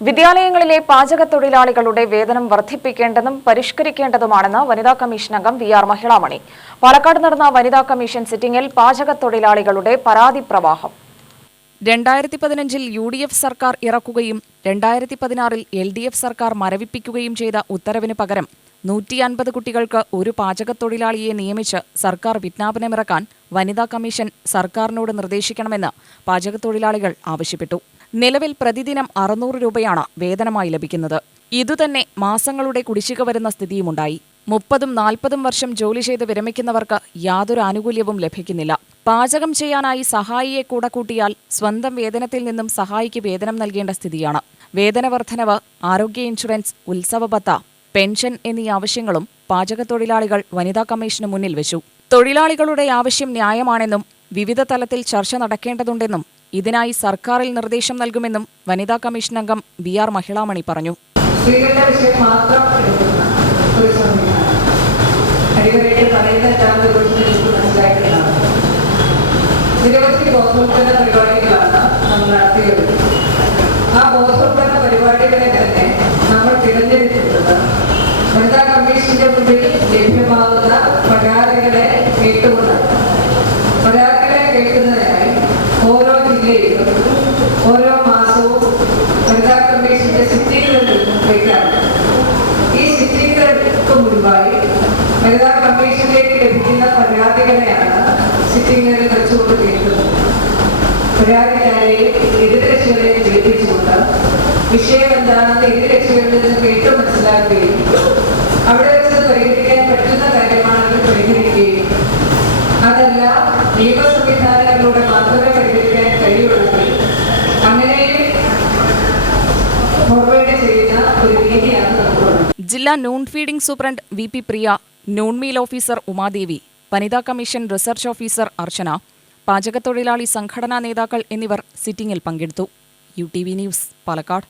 വിദ്യാലയങ്ങളിലെ പാചക തൊഴിലാളികളുടെ വേതനം വർദ്ധിപ്പിക്കേണ്ടതും പരിഷ്കരിക്കേണ്ടതുമാണെന്ന് വനിതാ കമ്മീഷൻ അംഗം വി ആർ മഹിളാമണി. പാലക്കാട് നടന്ന വനിതാ കമ്മീഷൻ സിറ്റിംഗിൽ പാചക തൊഴിലാളികളുടെ പരാതി പ്രവാഹം. രണ്ടായിരത്തി പതിനഞ്ചിൽ യു ഡി എഫ് സർക്കാർ ഇറക്കുകയും രണ്ടായിരത്തി പതിനാറിൽ എൽ ഡി എഫ് സർക്കാർ മരവിപ്പിക്കുകയും ചെയ്ത ഉത്തരവിന് പകരം നൂറ്റി അൻപത് കുട്ടികൾക്ക് ഒരു പാചകത്തൊഴിലാളിയെ നിയമിച്ച് സർക്കാർ വിജ്ഞാപനമിറക്കാൻ വനിതാ കമ്മീഷൻ സർക്കാരിനോട് നിർദ്ദേശിക്കണമെന്ന് പാചകത്തൊഴിലാളികൾ ആവശ്യപ്പെട്ടു. നിലവിൽ പ്രതിദിനം അറുന്നൂറ് രൂപയാണ് വേതനമായി ലഭിക്കുന്നത്. ഇതുതന്നെ മാസങ്ങളുടെ കുടിശ്ശിക വരുന്ന സ്ഥിതിയുമുണ്ടായി. മുപ്പതും നാൽപ്പതും വർഷം ജോലി ചെയ്ത് വിരമിക്കുന്നവർക്ക് യാതൊരു ആനുകൂല്യവും ലഭിക്കുന്നില്ല. പാചകം ചെയ്യാനായി സഹായിയെ കൂടെ കൂട്ടിയാൽ സ്വന്തം വേതനത്തിൽ നിന്നും സഹായിക്ക് വേതനം നൽകേണ്ട സ്ഥിതിയാണ്. വേതന വർധനവ് ആരോഗ്യ ഇൻഷുറൻസ് ഉത്സവ ഭത്ത പെൻഷൻ എന്നീ ആവശ്യങ്ങളും പാചകത്തൊഴിലാളികൾ വനിതാ കമ്മീഷന് മുന്നിൽ വെച്ചു. തൊഴിലാളികളുടെ ആവശ്യം ന്യായമാണെന്നും വിവിധ തലത്തിൽ ചർച്ച നടക്കേണ്ടതുണ്ടെന്നും ഇതിനായി സർക്കാരിൽ നിർദ്ദേശം നൽകുമെന്നും വനിതാ കമ്മീഷൻ അംഗം ബി ആർ മഹിളാമണി പറഞ്ഞു. സ്ത്രീകളുടെ വിഷയം മാത്രം മുൻപായി വനിതാ കമ്മീഷനിലേക്ക് ലഭിക്കുന്ന പരാതികളെയാണ് സിറ്റിംഗിൽ വെച്ചുകൊണ്ട് കേൾക്കുന്നത്. പരാതിക്കാരെയും എതിർകക്ഷികളെയും ജയിപ്പിച്ചുകൊണ്ട് വിഷയം എന്താണെന്ന് എതിരക്ഷികളിൽ നിന്ന് കേട്ട് മനസ്സിലാക്കുകയും അവിടെ വെച്ച് പരിഹരിക്കാൻ പറ്റുന്ന കാര്യമാണെങ്കിൽ പരിഹരിക്കുകയും അതല്ല നിയമ സംവിധാനങ്ങളിലൂടെ മാത്രമേ ജില്ലാ noon feeding superintendent V P Priya noon meal officer Umadevi വനിതാ കമ്മീഷൻ റിസർച്ച് ഓഫീസർ അർച്ചന പാചകത്തൊഴിലാളി സംഘടനാ നേതാക്കൾ എന്നിവർ സിറ്റിംഗിൽ പങ്കെടുത്തു. U T V news Palakkad.